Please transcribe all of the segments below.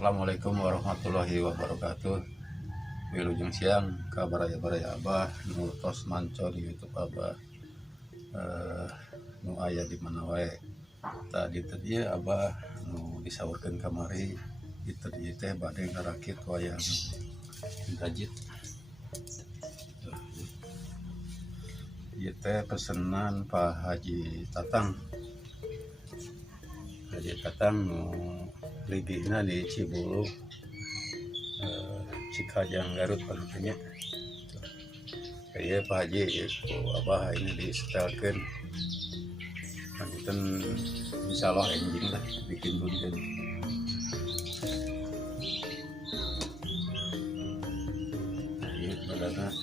Assalamualaikum warahmatullahi wabarakatuh. Wilujeng siang kabar baraya Abah nu tos manco di YouTube Abah, nu aya di mana wae. Tadi Abah nu disaurkeun kamari di tadi teh bade ngarakit wayang tajid. Ieu teh pesenan Pak Haji Tatang. Haji Tatang nu ligihna di Cibulu, Cikajang Garut panunya. Kayak Pak Haji itu Abah ini disetelkeun. Lanjutan insyaallah enjing lah bikin bunten. Ieu badana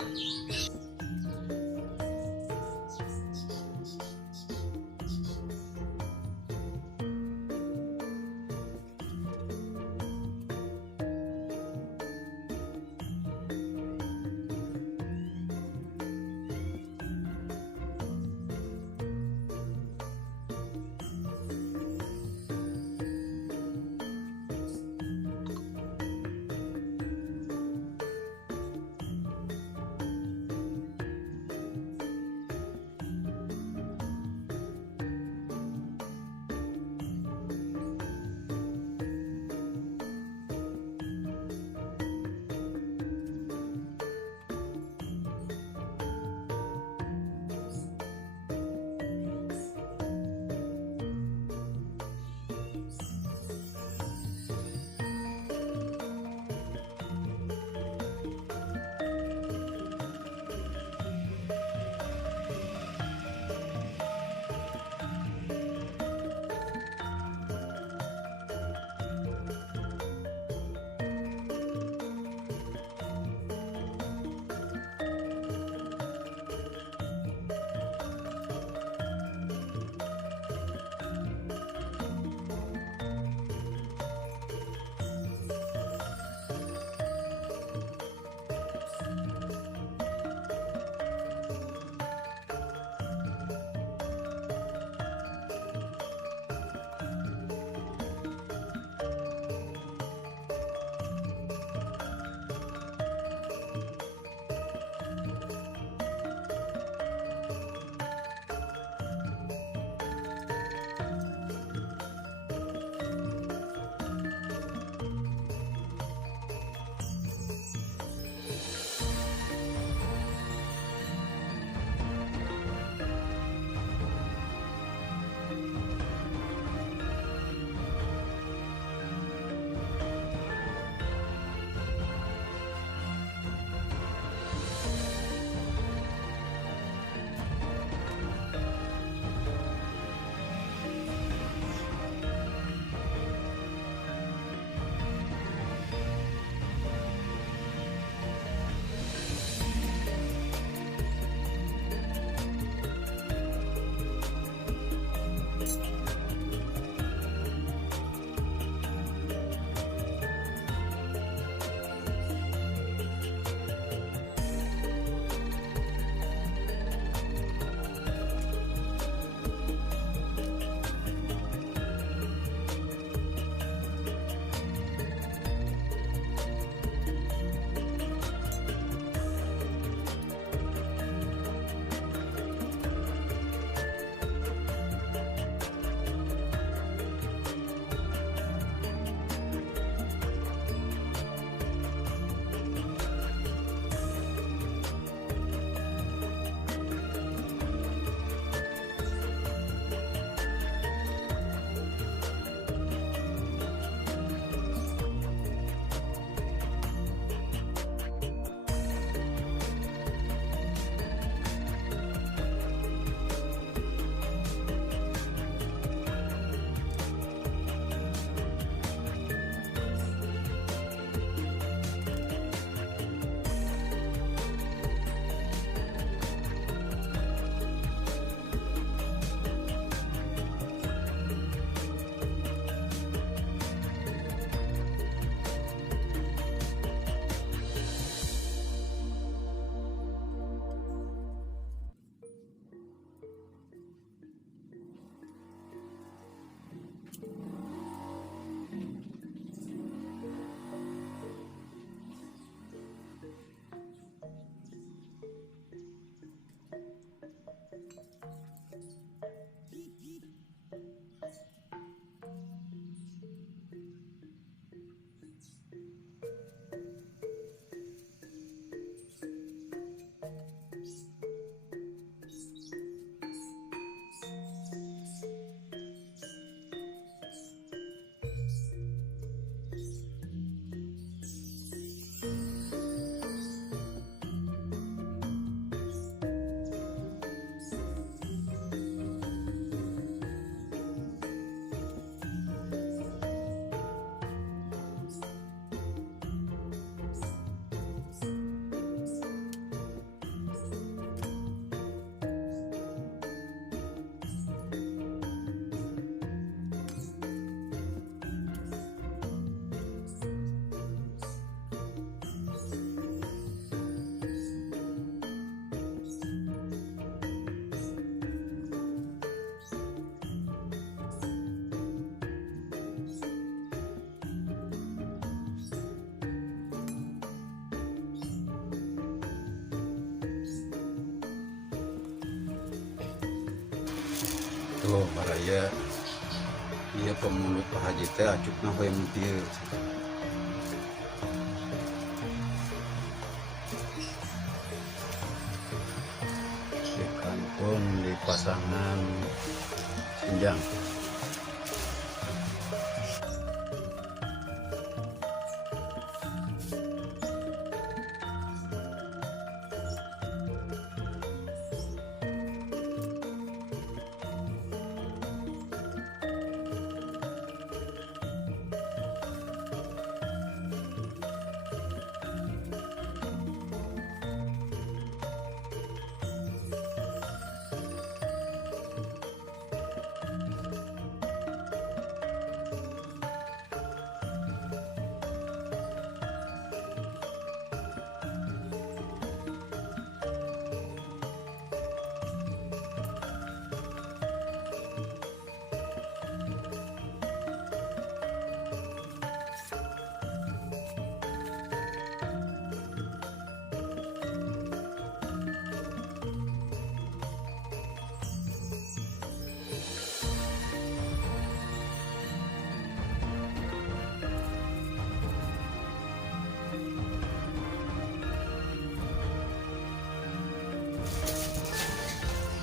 tuh baraya iya pemulut Pak Haji teh acukna hoyong dieu di kantun di pasangan senjang.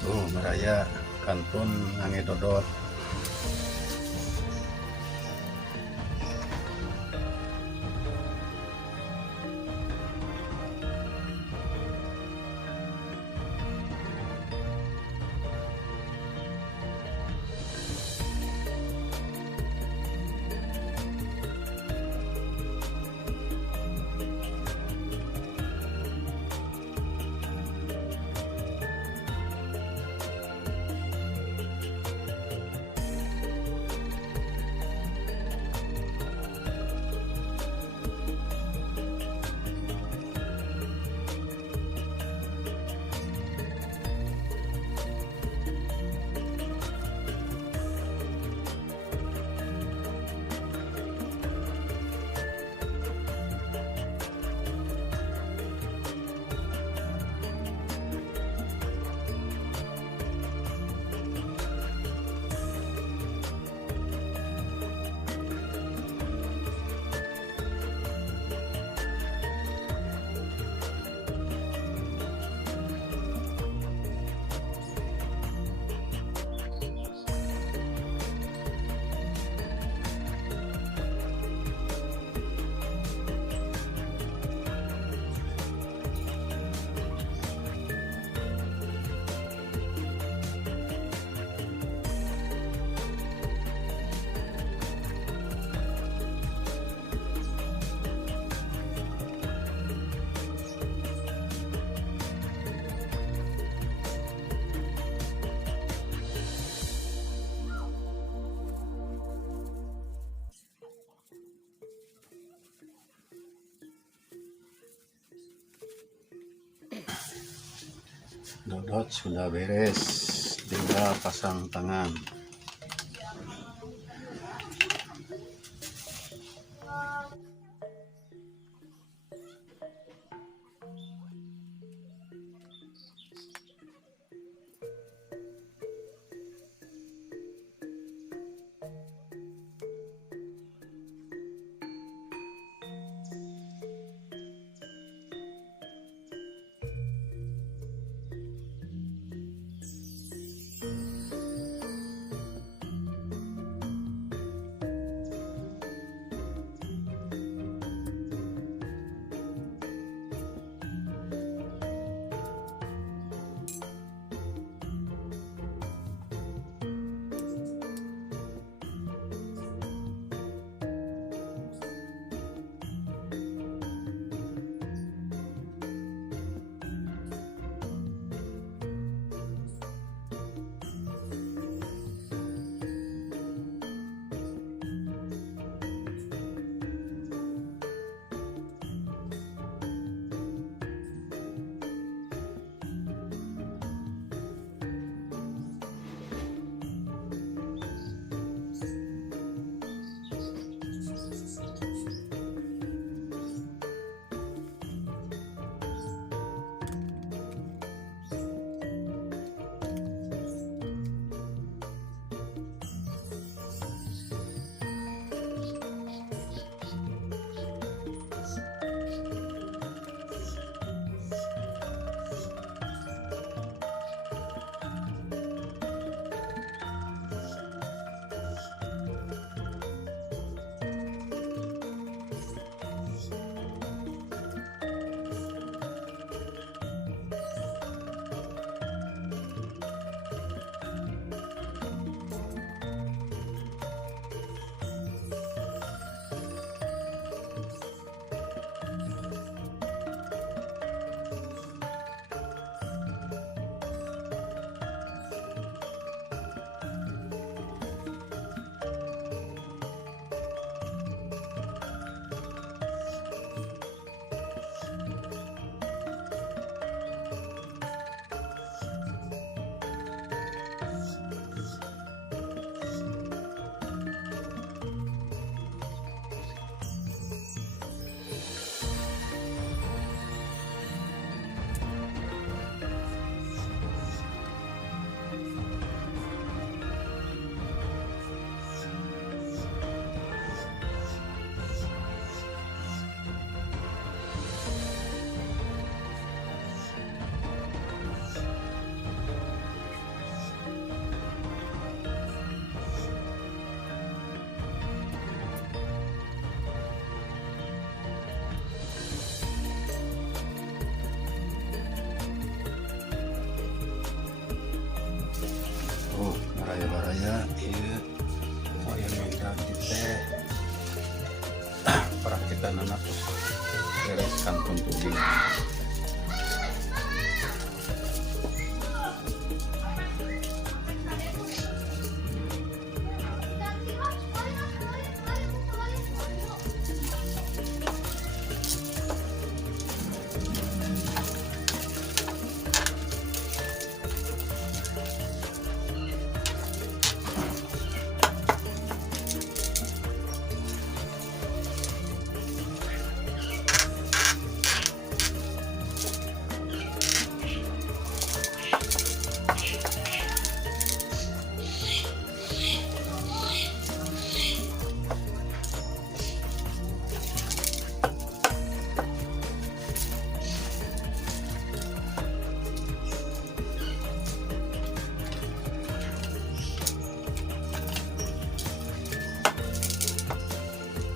Tuh meraya kantun ngange dodot. Dodot sudah beres, tinggal pasang tangan. ya ieu wayang rajit teh perakitan anak terus beres kantong puding.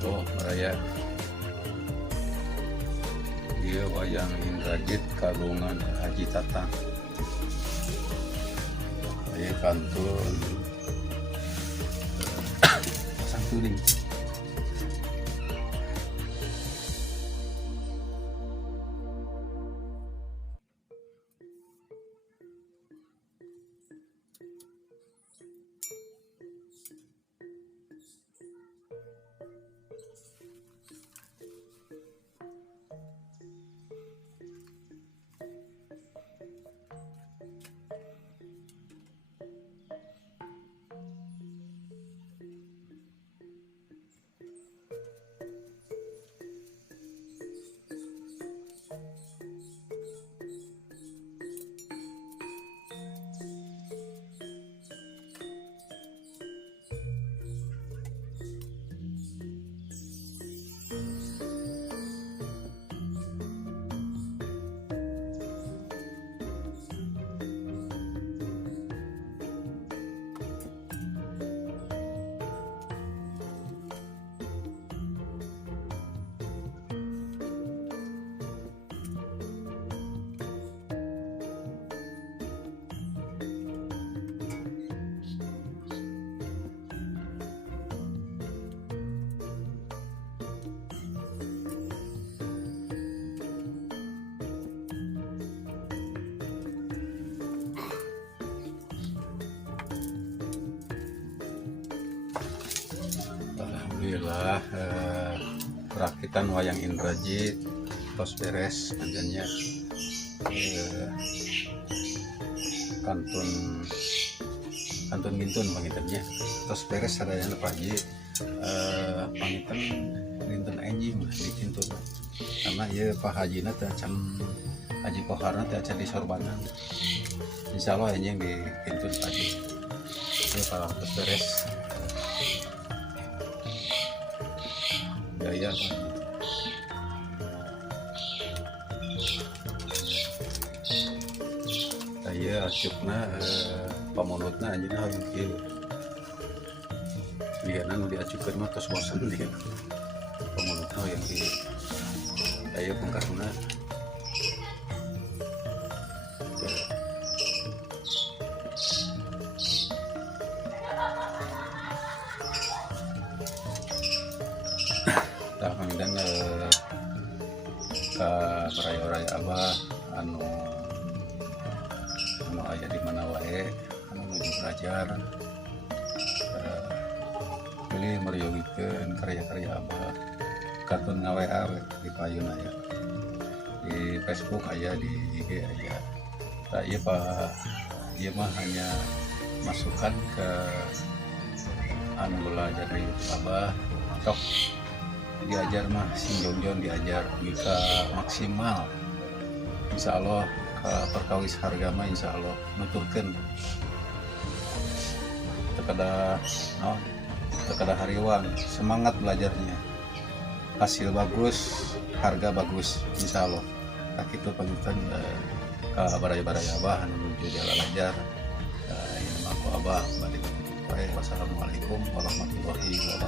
Oh raya dia wayang Indrajit kagungan Haji Tatang ini kantun pasang tuning. Alhamdulillah perakitan wayang Indrajit tos beres adanya kantun gintun pangitannya tos beres sadayana pagi pangitan gintun enjing di gintun karena ieu Pak Hajina teh can Haji Koharna teh can disorbanan insyaallah enjing di gintun pagi ieu kalau tos beres gaya saya acukna pamonotna anjeunna hayang kieu digana nu diacukeun mah tos bosen digana pamonotna hayang kieu aya pangkarna dan ka raya-raya Abah anu aya di mana wae anu nuju belajar pilih meriyogikeun karya-karya Abah kartun ngaWA di payuna ya di Facebook aya di IG aya tak ieu Pak ieu mah hanya masukan ke anu belajar di Abah sok diajar mah sing jonjon diajar jika maksimal insya Allah ke perkawis harga mah insya Allah nuturkeun tekada hariwang semangat belajarnya hasil bagus harga bagus insya Allah tak itu pangitan ke baraya-baraya Abah anu nuju jalan belajar ini mah ku Abah balik wassalamualaikum warahmatullahi wabarakatuh.